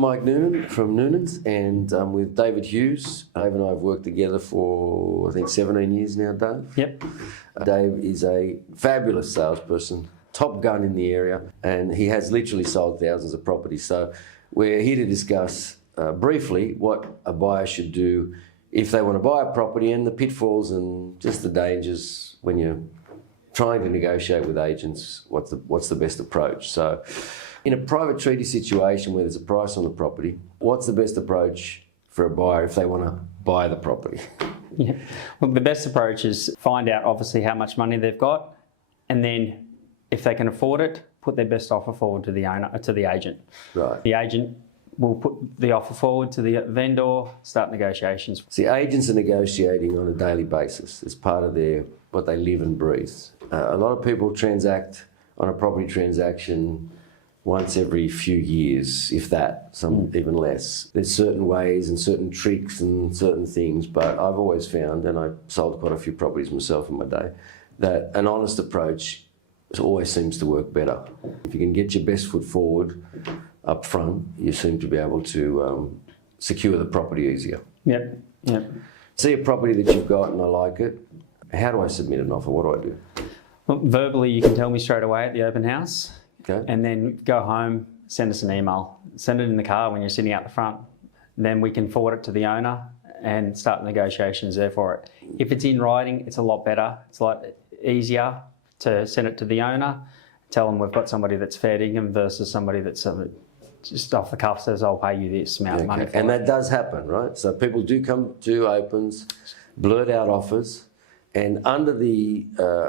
Mike Noonan from Noonan's, and I'm with David Hughes. Dave and I have worked together for, I think, 17 years now, Dave. Yep. Dave is a fabulous salesperson, top gun in the area, and he has literally sold thousands of properties. So we're here to discuss briefly what a buyer should do if they want to buy a property, and the pitfalls and just the dangers when you're trying to negotiate with agents. What's the best approach? So in a private treaty situation where there's a price on the property, what's the best approach for a buyer if they want to buy the property? Yeah. Well, the best approach is find out obviously how much money they've got, and then if they can afford it, put their best offer forward to the owner, to the agent. Right. The agent will put the offer forward to the vendor, start negotiations. See, agents are negotiating on a daily basis. It's part of what they live and breathe. A lot of people transact on a property transaction once every few years, if that, some even less. There's certain ways and certain tricks and certain things, but I've always found, and I sold quite a few properties myself in my day, that an honest approach always seems to work better. If you can get your best foot forward up front, you seem to be able to secure the property easier. Yep. See a property that you've got and I like it. How do I submit an offer? What do I do? Well, verbally, you can tell me straight away at the open house. Okay. And then go home, send us an email. Send it in the car when you're sitting out the front. Then we can forward it to the owner and start negotiations there for it. If it's in writing, it's a lot better. It's a lot easier to send it to the owner, tell them we've got somebody that's fair dinkum versus somebody that's just off the cuff says, I'll pay you this amount of money for it. And that does happen, right? So people do come to opens, blurt out offers, and under the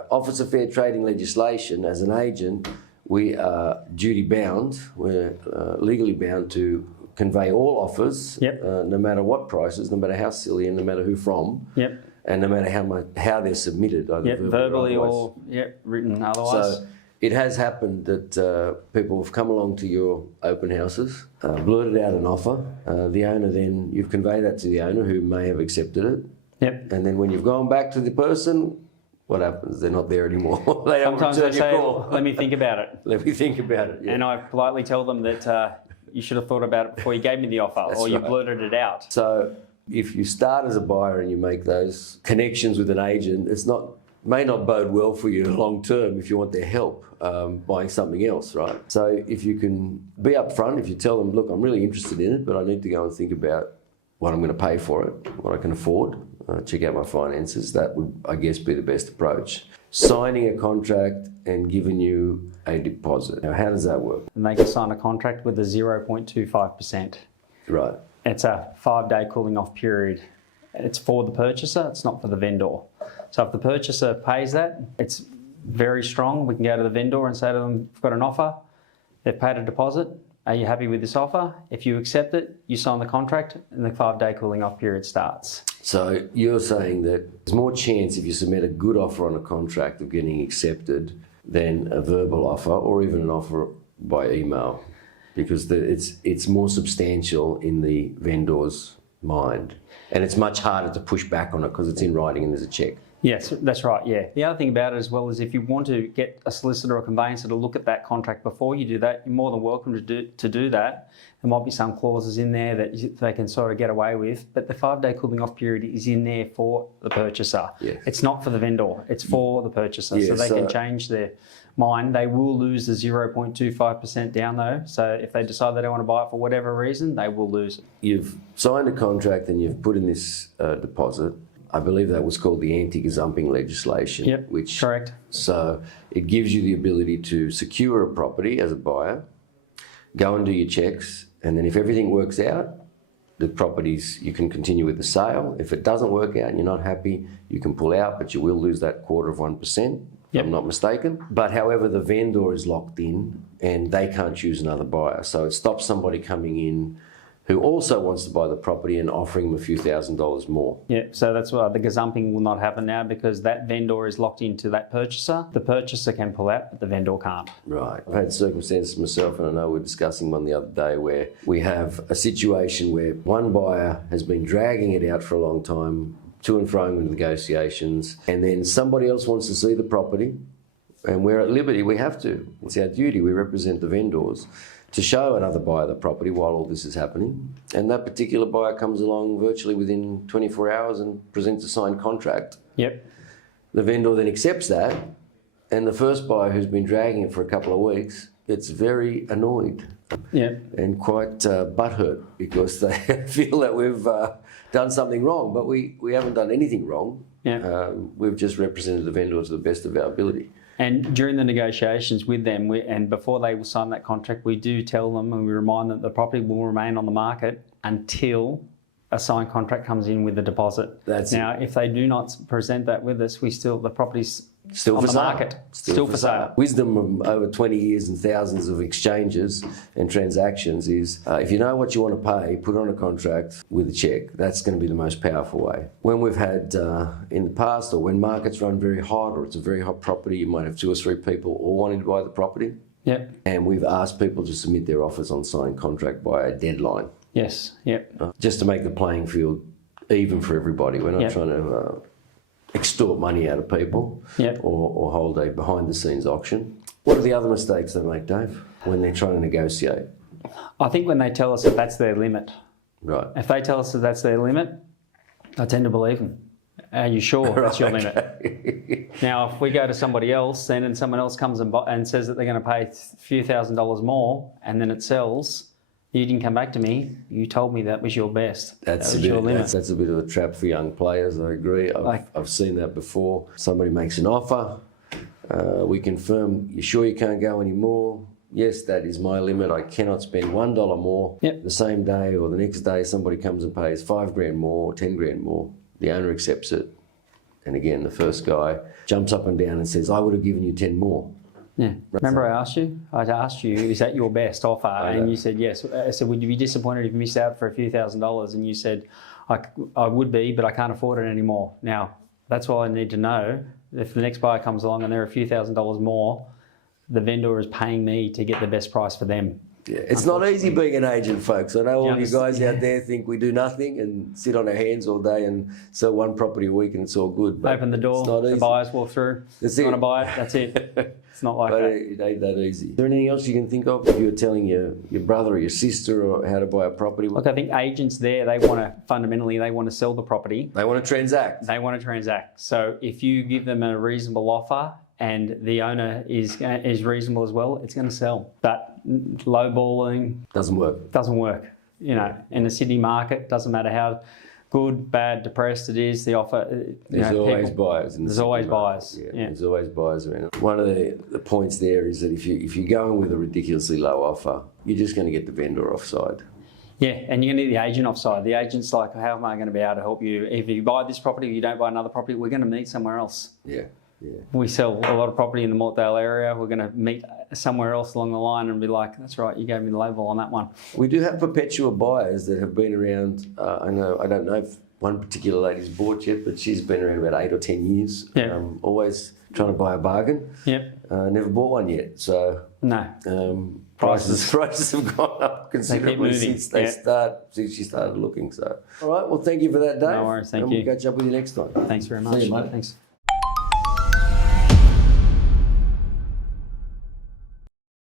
Office of Fair Trading legislation, as an agent, we are duty bound, we're legally bound to convey all offers, Yep. No matter what prices, no matter how silly and no matter who from, Yep. and no matter how they're submitted, either Yep. Verbally or written otherwise. So it has happened that people have come along to your open houses, blurted out an offer. The owner then, you've conveyed that to the owner who may have accepted it. Yep. And then when you've gone back to the person, what happens? They're not there anymore. They don't Sometimes they return your say, call. let me think about it. Let me think about it. Yeah. And I politely tell them that you should have thought about it before you gave me the offer, or you right. blurted it out. So if you start as a buyer and you make those connections with an agent, may not bode well for you long term if you want their help buying something else, right? So if you can be upfront, if you tell them, look, I'm really interested in it, but I need to go and think about what I'm going to pay for it, what I can afford, check out my finances, that would, I guess, be the best approach. Signing a contract and giving you a deposit. Now, how does that work? And they can sign a contract with a 0.25%. Right. It's a 5-day cooling off period. It's for the purchaser, it's not for the vendor. So if the purchaser pays that, it's very strong. We can go to the vendor and say to them, we've got an offer, they've paid a deposit, are you happy with this offer? If you accept it, you sign the contract and the 5-day cooling off period starts. So you're saying that there's more chance if you submit a good offer on a contract of getting accepted than a verbal offer or even an offer by email, because it's more substantial in the vendor's mind, and it's much harder to push back on it because it's in writing and there's a check. Yes, that's right, yeah. The other thing about it as well is if you want to get a solicitor or conveyancer to look at that contract before you do that, you're more than welcome to do that. There might be some clauses in there that they can sort of get away with, but the 5-day cooling off period is in there for the purchaser. Yes. It's not for the vendor, it's for the purchaser. Yeah, so they can change their mind. They will lose the 0.25% down though. So if they decide they don't want to buy it for whatever reason, they will lose it. You've signed a contract and you've put in this deposit. I believe that was called the anti-gazumping legislation. Yep, which, correct. So it gives you the ability to secure a property as a buyer, go and do your checks, and then if everything works out, the properties, you can continue with the sale. If it doesn't work out and you're not happy, you can pull out, but you will lose that 1/4%, if I'm not mistaken. But however, the vendor is locked in and they can't choose another buyer. So it stops somebody coming in who also wants to buy the property and offering them a few $1,000s more. Yeah, so that's why the gazumping will not happen now, because that vendor is locked into that purchaser. The purchaser can pull out, but the vendor can't. Right. I've had circumstances myself, and I know we were discussing one the other day, where we have a situation where one buyer has been dragging it out for a long time, to and fro in negotiations, and then somebody else wants to see the property, and we're at liberty, we have to. It's our duty, we represent the vendors, to show another buyer the property while all this is happening. And that particular buyer comes along virtually within 24 hours and presents a signed contract. Yep. The vendor then accepts that, and the first buyer, who's been dragging it for a couple of weeks, gets very annoyed Yep. and quite butthurt because they feel that we've done something wrong, but we haven't done anything wrong. Yeah. We've just represented the vendor to the best of our ability. And during the negotiations with them, and before they will sign that contract, we do tell them and we remind them the property will remain on the market until a signed contract comes in with the deposit. That's now, if they do not present that with us, the property's Still on for the sale. market. Still for sale. Wisdom of over 20 years and thousands of exchanges and transactions is if you know what you want to pay, put on a contract with a cheque. That's going to be the most powerful way. When we've had in the past, or when markets run very hot, or it's a very hot property, you might have 2 or 3 people all wanting to buy the property. Yep. And we've asked people to submit their offers on signed contract by a deadline, Yes. Yep. just to make the playing field even for everybody. We're not Yep. trying to extort money out of people Yep. or hold a behind-the-scenes auction. What are the other mistakes they make, Dave, when they're trying to negotiate? I think when they tell us that that's their limit, Right. if they tell us that that's their limit, I tend to believe them. Are you sure that's your limit? Now, if we go to somebody else then and someone else comes and says that they're going to pay a few $1,000s more and then it sells, you didn't come back to me, you told me that was your best. That's that a was your bit. limit. That's a bit of a trap for young players. I agree. I've seen that before. Somebody makes an offer. We confirm. You sure you can't go any more? Yes, that is my limit. I cannot spend $1 more. Yep. The same day or the next day, somebody comes and pays $5,000 more, or $10,000 more. The owner accepts it, and again, the first guy jumps up and down and says, "I would have given you 10 more." Yeah. Remember I asked you? I asked you, is that your best offer? And you said yes. I said, would you be disappointed if you missed out for a few $1,000s? And you said, I would be, but I can't afford it anymore. Now, that's all I need to know. If the next buyer comes along and they're a few $1,000s more, the vendor is paying me to get the best price for them. Yeah, it's not easy being an agent, folks. I know all you understand? guys out there think we do nothing and sit on our hands all day and sell one property a week and it's all good. But Open the door, it's not the easy. buyers walk through. That's You it. want to buy it? That's it. It's not like But that. it ain't that easy. Is there anything else you can think of if you were telling your brother or your sister or how to buy a property? Look, I think agents there, they want to sell the property. They want to transact. They want to transact. So if you give them a reasonable offer and the owner is reasonable as well, it's going to sell. But lowballing Doesn't work. doesn't work. You know, in the Sydney market, doesn't matter how good, bad, depressed it is, the offer. There's always buyers. In the There's Sydney always market. buyers. Yeah, Yeah. there's always buyers around. One of the points there is that if you're going with a ridiculously low offer, you're just going to get the vendor offside. Yeah, and you're going to need the agent offside. The agent's like, how am I going to be able to help you? If you buy this property, if you don't buy another property, we're going to meet somewhere else. Yeah. Yeah. We sell a lot of property in the Mortdale area. We're going to meet somewhere else along the line and be like, that's right, you gave me the label on that one. We do have perpetual buyers that have been around. I don't know if one particular lady's bought yet, but she's been around about 8 or 10 years. Yeah. Always trying to buy a bargain. Yep. Never bought one yet. So No. prices have gone up considerably moving. since she started looking. So all right. Well, thank you for that, Dave. No worries, thank and you. We'll catch up with you next time. Thanks very much. See you, mate. Thanks.